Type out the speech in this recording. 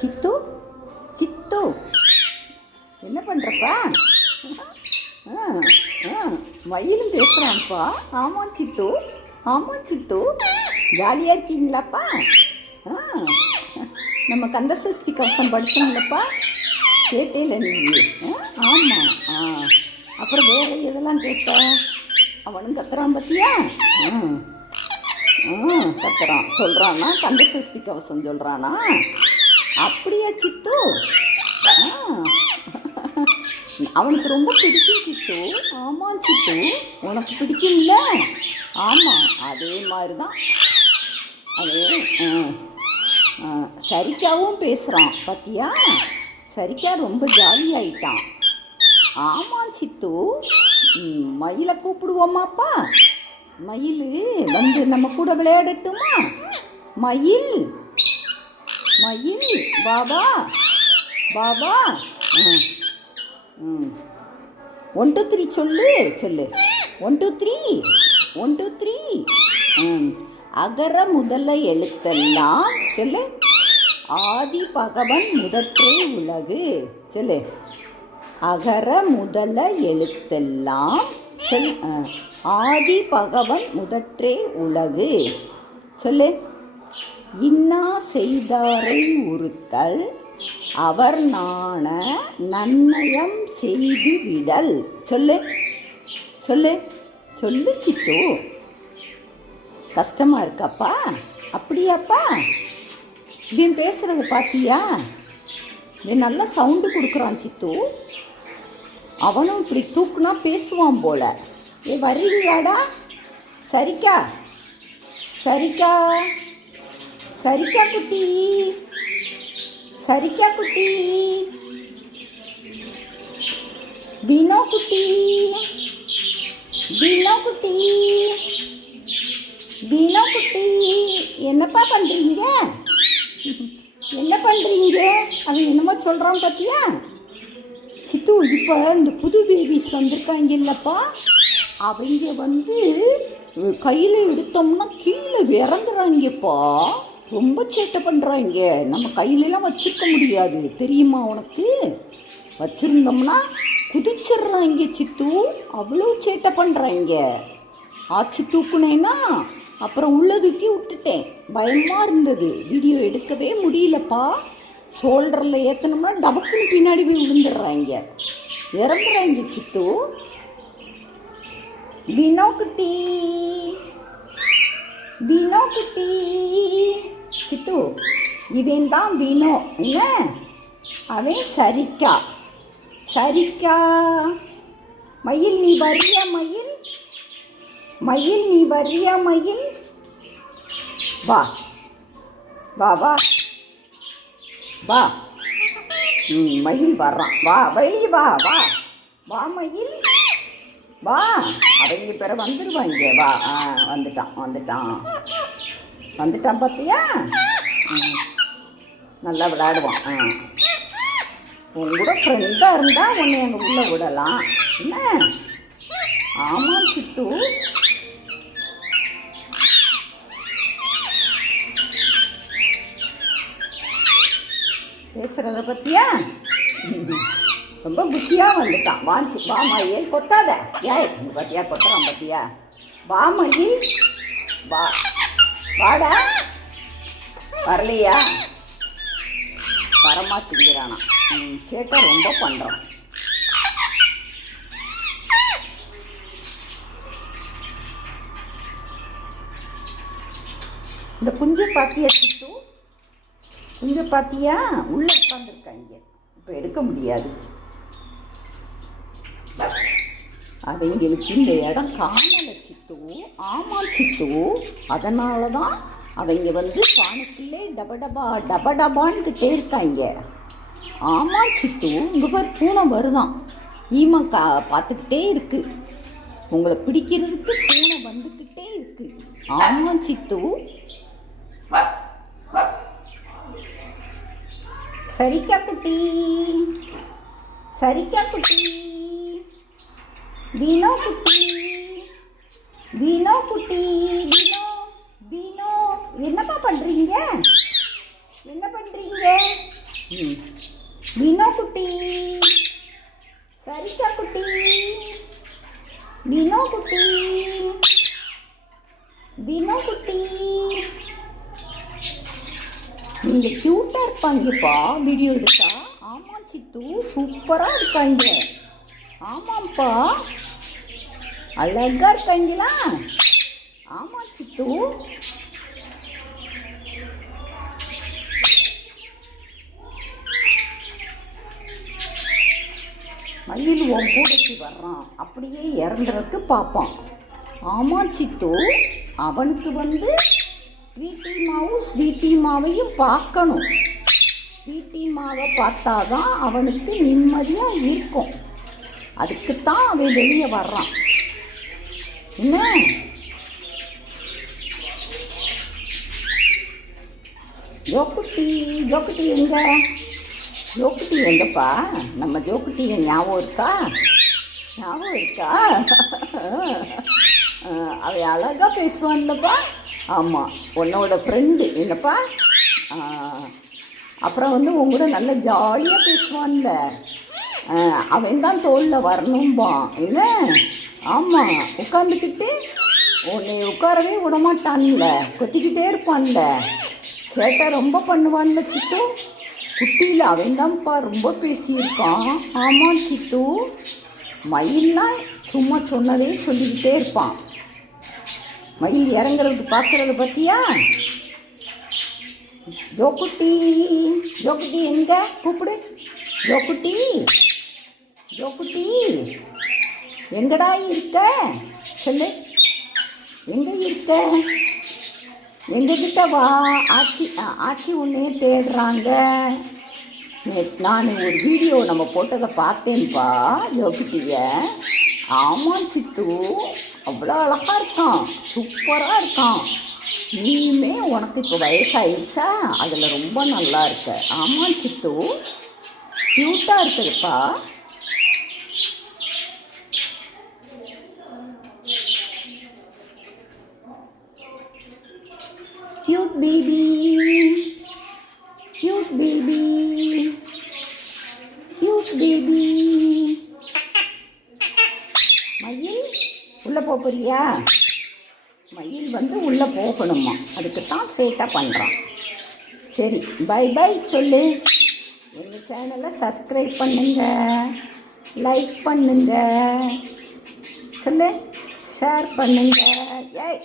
சித்து சித்து என்ன பண்ணுறப்பா? மயிலும் பேசுகிறான்ப்பா. ஆமாம் சித்து, ஆமாம் சித்து, ஜாலியாக இருக்கீங்களாப்பா? நம்ம கந்தசஷ்டி கவசம் படித்தோம்லப்பா, கேட்டேல நீ? ஆமாம். அப்புறம் வேறு எதெல்லாம் கேட்ட? அவனும் கத்துறான் பார்த்தியா? கத்துறான், சொல்கிறானா கந்தசஷ்டி கவசம் சொல்கிறானா? அப்படியா சித்து? அவனுக்கு ரொம்ப பிடிக்கும் சித்து. ஆமாம் சித்து, உனக்கு பிடிக்கும்ல? ஆமாம், அதே மாதிரி தான். அது சரிக்காவும் பேசுகிறான் பார்த்தியா? சரிக்கா ரொம்ப ஜாலியாயிட்டான். ஆமாம் சித்து, மயிலை கூப்பிடுவோமாப்பா? மயில் வந்து நம்ம கூட விளையாடட்டுமா? மயில் மயில் பாபா பாபா. 1 2 3 சொல்லு 1 2 3 1 2 3. அகர முதல எழுத்தெல்லாம் சொல்லு. ஆதி பகவன் முதற்றே உலகு சொல்லு. அகர முதல எழுத்தெல்லாம் சொல். ஆதி பகவன் முதற்றே உலகு சொல்லு. இன்னா செய்தாரை உறுத்தல் அவர் நாண நன்னயம் செய்து விடல் சொல்லு. சொல்லு சொல்லு சித்து. கஷ்டமாக இருக்காப்பா? அப்படியாப்பா? இவன் பேசுகிறத பார்த்தியா? இவன் நல்லா சவுண்டு கொடுக்குறான் சித்து. அவனும் இப்படி தூக்குனா பேசுவான் போல. வரீங்களாடா? சரிக்கா சரிக்கா சரிக்கா குட்டி, சரிக்கா குட்டி, பீனோ குட்டி, பீனோ குட்டி, பீனோ குட்டி, என்னப்பா பண்ணுறீங்க? என்ன பண்ணுறீங்க? அவன் என்னமோ சொல்கிறான் பார்த்தியா? சித்து, இப்போ இந்த புது பேபிஸ் வந்திருக்காங்க இல்லைப்பா, அவங்க வந்து கையில் எடுத்தோம்னா கீழே இறங்குறாங்கப்பா. ரொம்ப சேட்டை பண்ணுறாங்க. நம்ம கையிலலாம் வச்சுருக்க முடியாது, தெரியுமா உனக்கு? வச்சுருந்தோம்னா குதிச்சிட்றாங்க சித்து. அவ்வளோ சேட்டை பண்ணுறாங்க. ஆச்சு தூக்குனேன்னா அப்புறம் உள்ளே தூக்கி விட்டுட்டேன். பயமாக இருந்தது, வீடியோ எடுக்கவே முடியலப்பா. ஷோல்டரில் ஏற்றணும்னா டபக்குன்னு பின்னாடி போய் விழுந்துடுறாங்க, இறங்குறாங்க சித்து. பீனோ குட்டி, பீனோ குட்டி சித்து. இவன் தான் பீனோ. என்ன? அவன் சரிக்கா. சரிக்கா. மயில் நீ வரியா? மயில் மயில் நீ வரியா? மயில் வா வா வா வா. மயில் வர்றான். வா வெளியே வா வா வா மயில் வா. அவங்க பேர வந்துடுவாங்க. வா. வந்துட்டான் வந்துட்டான் வந்துட்டான் பார்த்தியா? நல்லா விளையாடுவான். உன் கூட ஃப்ரெண்டாக இருந்தால் உன்னை எங்கள் உள்ளே விடலாம். என்ன? ஆமாம் சித்து. பேசுகிறத பற்றியா? ரொம்ப புத்தியாக வந்துட்டான். வாஞ்சி வா மயில், கொத்தாத. ஏய் பத்தியா கொத்துறான் பத்தியா? வா மயில் வா. வாடா. வரலையா? வரமா திங்கிறானா? சேட்டை ரொம்ப பண்ணுறான். இந்த குஞ்சு பார்த்தியா சித்து? குஞ்சு பார்த்தியா? உள்ளே உட்காந்துருக்காங்க. இப்போ எடுக்க முடியாது. அவங்களுக்கு இந்த இடம் காணலை சித்து. ஆமாம் சித்து, அதனால தான் அவங்க வந்து பானைக்குள்ளே டபடபா டபடபான்கிட்டே இருக்காங்க. ஆமாம் சித்து, இங்கே பார் பூனை வருதான். ஈமா பார்த்துக்கிட்டே இருக்கு. உங்களை பிடிக்கிறதுக்கு பூனை வந்துக்கிட்டே இருக்கு. ஆமாம் சித்து. சரிக்கா குட்டி, சரிக்கா குட்டி, பீனோ குட்டி, பீனோ குட்டி, பீனோ பீனோ. என்னப்பா பண்ணுறீங்க? என்ன பண்ணுறீங்க? ம். மீனோ குட்டி, சரிக்கா குட்டி, மீனோ குட்டி, மீனோ குட்டி. நீங்க கியூட்டா இருப்பாங்கப்பா வீடியோ எடுத்தா. ஆமா சித்து, சூப்பரா இருக்காங்க. ஆமாம்ப்பா, அழகா இருக்காங்களா? ஆமா சித்து. மயில் உன் கூடைக்கு வர்றான், அப்படியே இறந்துறதுக்கு பார்ப்பான். ஆமா சித்து, அவனுக்கு ஸ்வீட்டி மாவையும் பார்க்கணும். ஸ்வீட்டி மாவை பார்த்தாதான் அவனுக்கு நிம்மதியாக இருக்கும். அதுக்குத்தான் அவன் வெளியே வர்றான். என்ன ஜோக்குட்டி, ஜோக்குட்டி எங்க? ஜோக்குட்டி எங்கப்பா? நம்ம ஜோக்குட்டி ஞாபகம் இருக்கா? ஞாபகம் இருக்கா? அவன் அழகாக பேசுவான்லப்பா. ஆமாம், உன்னோட ஃப்ரெண்டு என்னப்பா. அப்புறம் உன் கூட நல்லா ஜாலியாக பேசுவான்ல. அவன் தான் தோளில் வரணும்பான் என்ன. ஆமாம், உட்காந்துக்கிட்டு உன்னை உட்காரவே விடமாட்டான்ல, கொத்திக்கிட்டே இருப்பான்ல, சேட்டை ரொம்ப பண்ணுவான்ல சித்து. குட்டியில் அவன் தான்ப்பா ரொம்ப பேசியிருக்கான். ஆமாம் சித்து, மயில்லாம் சும்மா சொன்னதே சொல்லிக்கிட்டே இருப்பான். மயில் இறங்குறது பார்க்குறது பற்றியா? ஜோக்குட்டி, ஜோக்குட்டி எங்க? கூப்பிடு ஜோக்குட்டி, ஜோக்குட்டி எங்கடா இருக்க? சொல்லு, எங்கே இருக்க? எங்ககிட்ட வா. ஆச்சி உன்னையே தேடுறாங்க. நான் ஒரு வீடியோ நம்ம போட்டதை பார்த்தேன்ப்பா ஜோக்குட்டியை. ஆமாம் சித்து, அவ்வளோ அழகாக இருக்கான், சூப்பராக இருக்கான். நீயுமே உனக்கு இப்போ வயசாயிடுச்சா, அதில் ரொம்ப நல்லா இருக்க. ஆமாம் சித்து, க்யூட்டாக இருக்குதுப்பா. Cute baby, cute baby, cute baby. மயில் உள்ளே போறியா? மயில் உள்ளே போகணுமா, அதுக்கு தான் சேட்டாக பண்ணுறான். சரி, பை பை சொல்லு. எங்கள் சேனலை சப்ஸ்கிரைப் பண்ணுங்க, லைக் பண்ணுங்க, சொல்லு, ஷேர் பண்ணுங்க. ஏய்